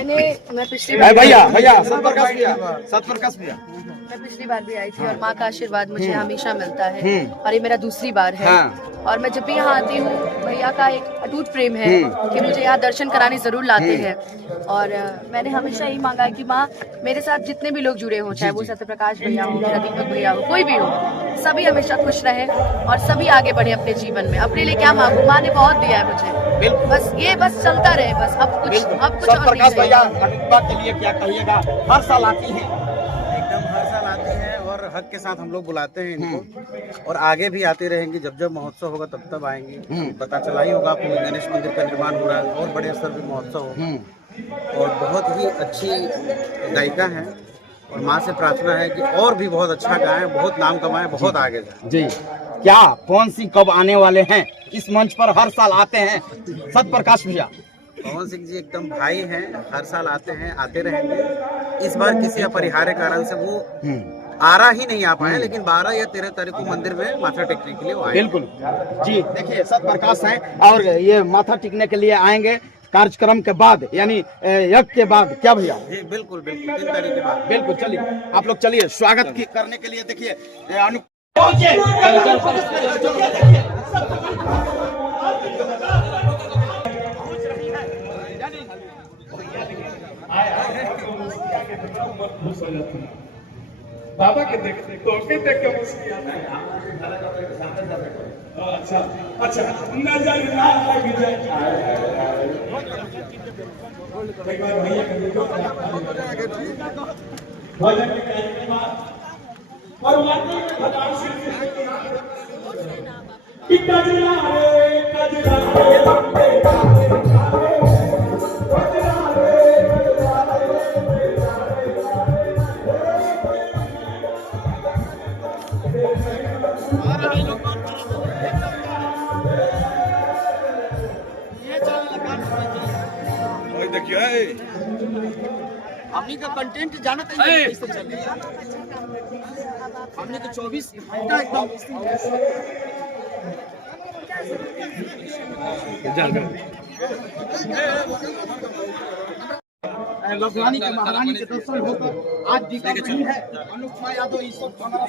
मैं पिछली बार मैं पिछली बार भी आई थी और माँ का आशीर्वाद मुझे हमेशा मिलता है और ये मेरा दूसरी बार है। और मैं जब भी यहाँ आती हूँ भैया का एक अटूट प्रेम है कि मुझे यहाँ दर्शन कराने जरूर लाते हैं। और मैंने हमेशा यही मांगा है कि माँ मेरे साथ जितने भी लोग जुड़े हों, चाहे वो सत्य प्रकाश भैया हो, मेरा दीपक भैया हो, कोई भी हो, सभी हमेशा खुश रहे और सभी आगे बढ़े अपने जीवन में। अपने लिए क्या मांगू, माँ ने बहुत दिया है मुझे, बस चलता रहे, बस अब कुछ और नहीं चाहिए। अनुपमा के लिए क्या कहिएगा? हर साल आती है, एकदम हर साल आते हैं और हक के साथ हम लोग बुलाते हैं इनको और आगे भी आते रहेंगे। जब जब महोत्सव होगा तब तब आएंगे। पता चला ही होगा आपको, गणेश मंदिर का निर्माण हो रहा है और बड़े स्तर पे महोत्सव होगा और बहुत ही अच्छी गायिका हैं और माँ से प्रार्थना है कि और भी बहुत अच्छा गाएं, बहुत नाम कमाएं, बहुत आगे जाएं। जी। क्या पवन सिंह कब आने वाले हैं? इस मंच पर हर साल आते हैं सत्य प्रकाश भैया। पवन सिंह जी एकदम भाई हैं, हर साल आते हैं, आते रहेंगे। इस बार किसी अपरिहार्य कारण से वो आरा ही नहीं आ पाए, लेकिन 12 या 13 तारीख को मंदिर में माथा टेकने के लिए वो आए। बिल्कुल जी। देखिए सत्य प्रकाश हैं और ये माथा टेकने के लिए आएंगे कार्यक्रम के बाद, यानी यज्ञ के बाद। क्या भैया? जी बिल्कुल 3 तारीख के बाद। बिल्कुल। चलिए आप लोग चलिए, स्वागत करने के लिए देखिए बाबा के देखते तो के देख के मुस्कुरा अच्छा अच्छा नजर ना लग जाए। एक बार भैया का देखो भजन के कार्यक्रम और वाकई में भगवान श्री कि कजरा रे कजरा हमने का कंटेंट जाना चाहिए कैसे चले। हमने तो 24 घंटा एकदम लखलानी के महारानी के दर्शन होकर आज दीपावली है। अनुपमा यादव इस वक्त हमारा